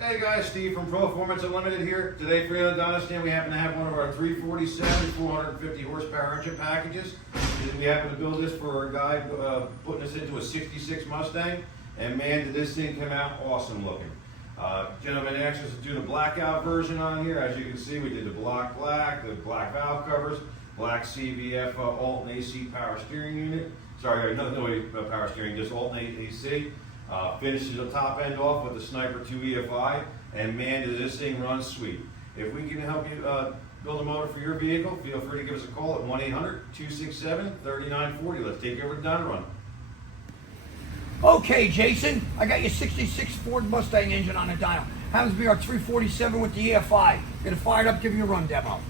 Hey guys, Steve from Proformance Unlimited here. Today for you on the Donna stand, we happen to have one of our 347 450 horsepower engine packages. We happen to build this for a guy putting us into a 66 Mustang, and man, did this thing come out awesome looking. Gentleman asked us to do the blackout version on here. As you can see, we did the black, the black valve covers, black CVF alt and AC power steering unit. Sorry, no power steering, just alt and AC. Finishes the top end off with the Sniper 2 EFI, and man, does this thing run sweet. If we can help you build a motor for your vehicle, feel free to give us a call at 1-800-267-3940. Let's take you over to Donna Run. Okay, Jason, I got your 66 Ford Mustang engine on a dyno. Happens to be our 347 with the EFI. Get it fired up, give you a run demo.